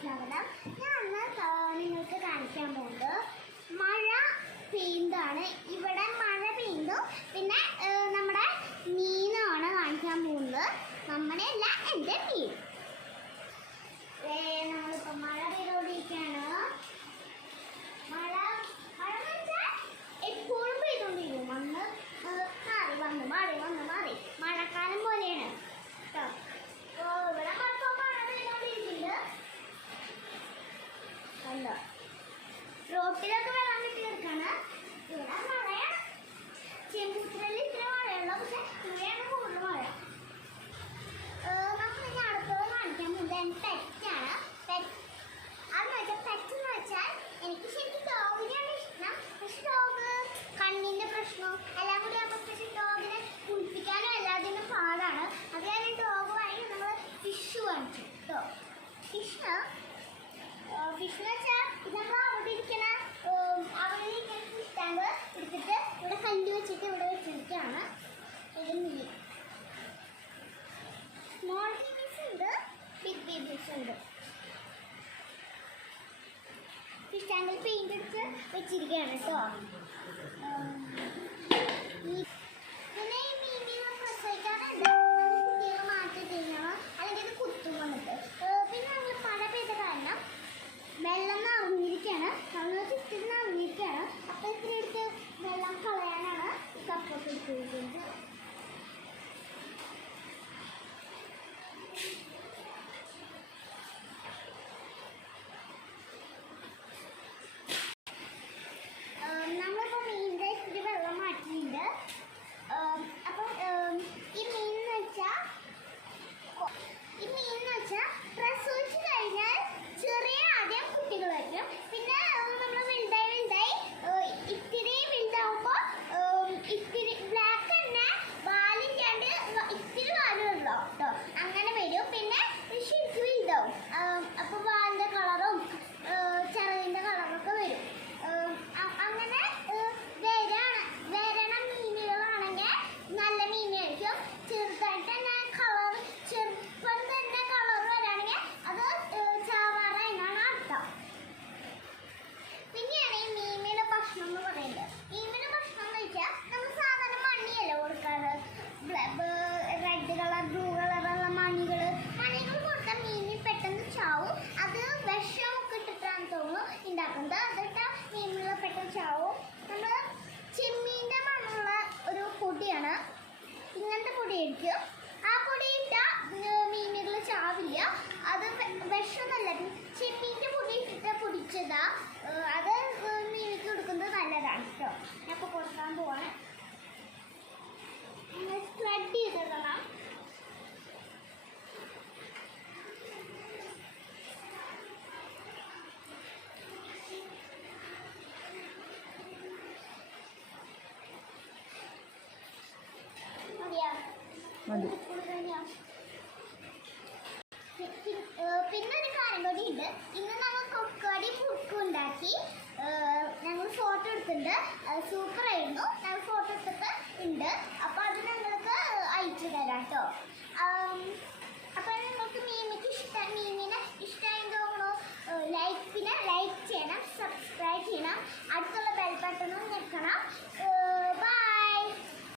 സ്വാഗതം. ഞാൻ നിങ്ങൾക്ക് കാണിക്കാൻ പോകുന്നത് മഴ പെയ്യുന്നതാണ്. ഇവിടെ മഴ പെയ്യുന്നു. പിന്നെ നമ്മുടെ മീനാണ് കാണിക്കാൻ പോകുന്നത്. നമ്മുടെ അല്ല, എൻ്റെ മീൻ. നമ്മളിപ്പോൾ മഴ പെയ്തുകൊണ്ടിരിക്കുകയാണ്. മഴ വെച്ചാൽ എപ്പോഴും പെയ്തുകൊണ്ടിരിക്കും. മാറി മഴക്കാലം പോലെയാണ് കേട്ടോ. ഇവിടെ റോട്ടിലൊക്കെ വെള്ളം കെട്ടി കിടക്കാണ്. ഇവിടെ മഴയാണ്. ചെമ്പൂത്തിരയിൽ ഇത്ര മഴയുള്ള, പക്ഷെ ഇവിടെയാണ് കൂടുതൽ മഴ. നമ്മൾ ഇനി അടുത്തത് കാണിക്കാൻ പോകുന്നത് എൻ്റെ പെറ്റാണ്. പെറ്റെന്ന് വെച്ചാൽ എനിക്ക് ശരിക്കും ഡോഗിനെയാണ് ഇഷ്ടം. പക്ഷെ ഡോഗ് കണ്ണിൻ്റെ പ്രശ്നം എല്ലാം കൂടി ആകുമ്പോൾ പക്ഷേ ഡോഗിനെ കുളിപ്പിക്കാനും എല്ലാത്തിനും പാടാണ്. അത് കാരണം ഡോഗ് വാങ്ങി നമ്മൾ ഫിഷ് വാങ്ങിച്ചു കേട്ടോ. ഫിഷ് വെച്ചാൽ നമ്മൾ അവിടെ ഇരിക്കുന്ന ഫിഷ് ടാങ്ക് എടുത്തിട്ട് ഇവിടെ കല്ല് വെച്ചിട്ട് ഇവിടെ വെച്ചിരിക്കുകയാണ്. ഇത് മീൻ സ്മോൾ ബേബീസ് ഉണ്ട്, ബിഗ് ബേബീസ് ഉണ്ട്. ഫിഷ് ടാങ്കിൽ പെയിന്റ് അടിച്ച് വെച്ചിരിക്കുകയാണ് കേട്ടോ. പിന്നെ ഈ മീനിനെ പ്രസവിക്കാറുണ്ട്. കുട്ടികളെ മാറ്റി കഴിഞ്ഞാൽ അല്ലെങ്കിൽ ഇത് കുത്തും വന്നിട്ട്. പിന്നെ നമ്മൾ മഴ പെയ്ത കാരണം വെള്ളം നിറഞ്ഞിരിക്കുകയാണ്. നമ്മൾ ചുറ്റിൽ നിറഞ്ഞിരിക്കുകയാണ്. അപ്പോൾ ഇത്തിരി എടുത്ത് വെള്ളം കളയാനാണ് ഈ കപ്പൊക്കെ എടുത്തിരിക്കുന്നത്. നമ്മളിപ്പോൾ മീനിൻ്റെ ഇത്തിരി വെള്ളം മാറ്റിയിട്ടുണ്ട്. അപ്പം ഈ മീൻ എന്ന് വെച്ചാൽ പ്രസവിച്ച് കഴിഞ്ഞാൽ ചെറിയ ആദ്യം കുട്ടികൾ വരും. പിന്നെ നമ്മൾ വലുതായി ഇത്തിരി വലുതാവുമ്പോൾ ഇത്തിരി ബ്ലാക്ക് തന്നെ വാലില്ലാണ്ട് ഇത്തിരി വാലുണ്ടോ കേട്ടോ, അങ്ങനെ വരും. പിന്നെ ശരിക്കും വലുതാവും. അപ്പോൾ വാലിൻ്റെ കളറും ചിറകിൻ്റെ കളറൊക്കെ വരും. അങ്ങനെ വരണ മീനുകളാണെങ്കിൽ നല്ല മീനായിരിക്കും. ചെറുതായിട്ട് തന്നെ കളർ ചെറുപ്പം തന്നെ കളർ വരാണെങ്കിൽ അത് ചാവാറായിന്നാണ് അർത്ഥം. പിന്നെയാണ് ഈ മീനിൻ്റെ ഭക്ഷണം എന്ന് പറയുന്നത്. മീനിൻ്റെ ഭക്ഷണം എന്ന് വെച്ചാൽ നമ്മൾ സാധാരണ മണിയല്ലേ കൊടുക്കാറ്. റെഡ് കളർ, ബ്ലൂ കളറുള്ള മണികൾ കൊടുത്താൽ മീനിൽ പെട്ടെന്ന് ചാവും. അത് വിഷമൊക്കെ ഇട്ടിട്ടാണ് തോന്നുന്നു ഉണ്ടാക്കുന്നത്. അതിട്ട് മീനുകൾ പെട്ടെന്ന് ചാവും. നമ്മൾ ചെമ്മീൻ്റെ മണ്ണുള്ള ഒരു പൊടിയാണ്, ഇങ്ങനത്തെ പൊടിയായിരിക്കും. ആ പൊടി ഇട്ടാൽ മീനുകൾ ചാവില്ല. അത് വിഷമല്ല, ചെമ്മീൻ്റെ പൊടി ഇട്ടിട്ട് പൊടിച്ചതാ. അത് മീനുക്ക് കൊടുക്കുന്നത് നല്ലതാണ് കേട്ടോ. ഞാൻ ഇപ്പോൾ കൊടുക്കാൻ പോവാണ്. സ്പ്രെഡ് ചെയ്തിടണം. പിന്നെ ഒരു കാര്യം കൂടി ഉണ്ട്. ഇന്ന് ഞങ്ങൾ കൊക്കടി മുറുക്ക് ഉണ്ടാക്കി. ഞങ്ങൾ ഫോട്ടോ എടുത്തിട്ടുണ്ട്. സൂപ്പറായിരുന്നു. ഞങ്ങൾ ഫോട്ടോ എടുത്തിട്ട് ഉണ്ട്. അപ്പോൾ അത് ഞങ്ങൾക്ക് അയച്ചു തരാം കേട്ടോ. അപ്പോൾ നിങ്ങൾക്ക് മീനിനെ ഇഷ്ടമായി തോന്നുന്നു. ലൈക്ക് ചെയ്യണം, സബ്സ്ക്രൈബ് ചെയ്യണം, അടുത്തുള്ള ബെൽ ബട്ടണും ഞെക്കണം.